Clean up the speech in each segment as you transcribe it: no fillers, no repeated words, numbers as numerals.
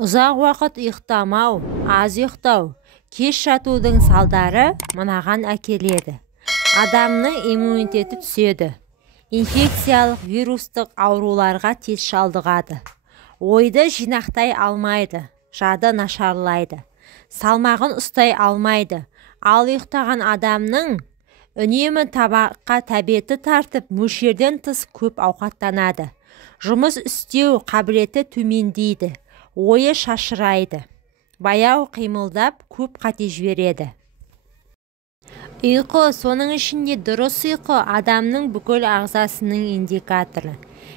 Ұзақ уақыт ұйықтамау, аз ұйықтау, кеш жатудың салдары мынаған әкеледі. Адамның иммунитеті түседі. Инфекциялық вирустық ауруларға тез шалдығады. Ойды жинақтай алмайды, жады нашарлайды. Салмағын ұстай алмайды. Ал ұйықтаған адамның үнемі табаққа тәбеті тартып, мөлшерден тыс көп ауқаттанады. Жұмыс істеу қабілеті төмендейді. Ойы шашырайды. Баяу қимылдап, көп қате жібереді. Ұйқы, соның ішінде дұрыс ұйқы адамның бүкіл ағзасының индикаторы.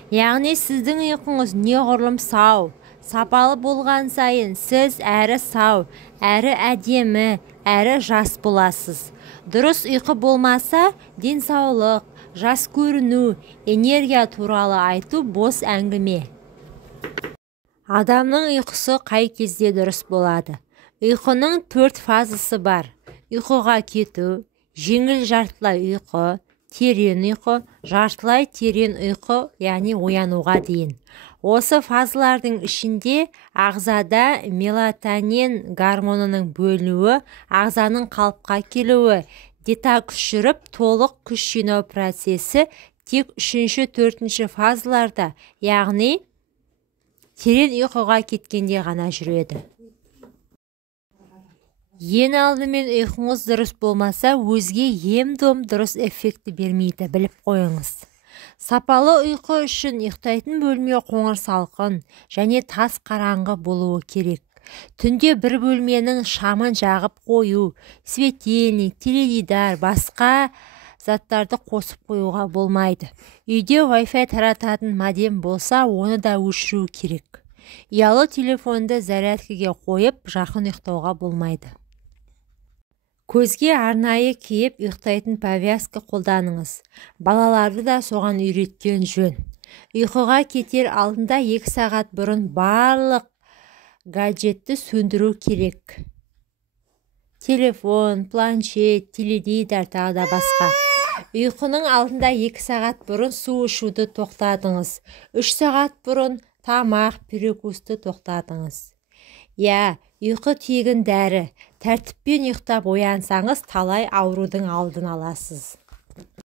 Яғни сіздің ұйқыңыз неғұрлым сау, сапалы болған сайын сіз әрі сау, әрі әдемі, әрі жас боласыз. Дұрыс ұйқы болмаса, денсаулық, жас көріну, энергия туралы айту бос әңгіме. Адамның ұйқысы қай кезде дұрыс болады? Ұйқының 4 фазасы бар. Ұйқыға кету, жеңіл жартылай ұйқы, терең ұйқы, жартылай терең ұйқы, яғни оянуға дейін. Осы фазалардың ішінде ағзада мелатонин гормонының бөлінуі, ағзаның қалыпқа келуі, детокс жүріп, толық күш жинау процесі тек 3-4 фазаларда, яғни терең ұйқыға кеткенде ғана жүреді. Ең алдымен ұйқыңыз дұрыс болмаса, өзге ем-дом дұрыс эффекті бермейді, біліп қойыңыз. Сапалы ұйқы үшін ұйықтайтын бөлме қоңыр салқын және тас қараңғы болуы керек. Түнде бір бөлменің шамын жағып қою, светильник, теледидар, басқа заттарды қосып қоюға болмайды. Үйде Wi-Fi тарататын модем болса, оны да өшіру керек. Ұялы телефонды зарядкаға қойып, жақын ұйықтауға болмайды. Көзге арнайы киіп ұйықтайтын повязка қолданыңыз. Балаларды да соған үйреткен жөн. Ұйқыға кетер алдында 2 сағат бұрын барлық гаджетті сөндіру керек. Телефон, планшет, теледидар тағы да басқа. Ұйқының алдында 2 сағат бұрын су ішуді тоқтатыңыз. 3 сағат бұрын тамақ, перекусты тоқтатыңыз. Ұйқы тегін дәрі. Тәртіппен ұйықтап оянсаңыз, талай аурудың алдын аласыз.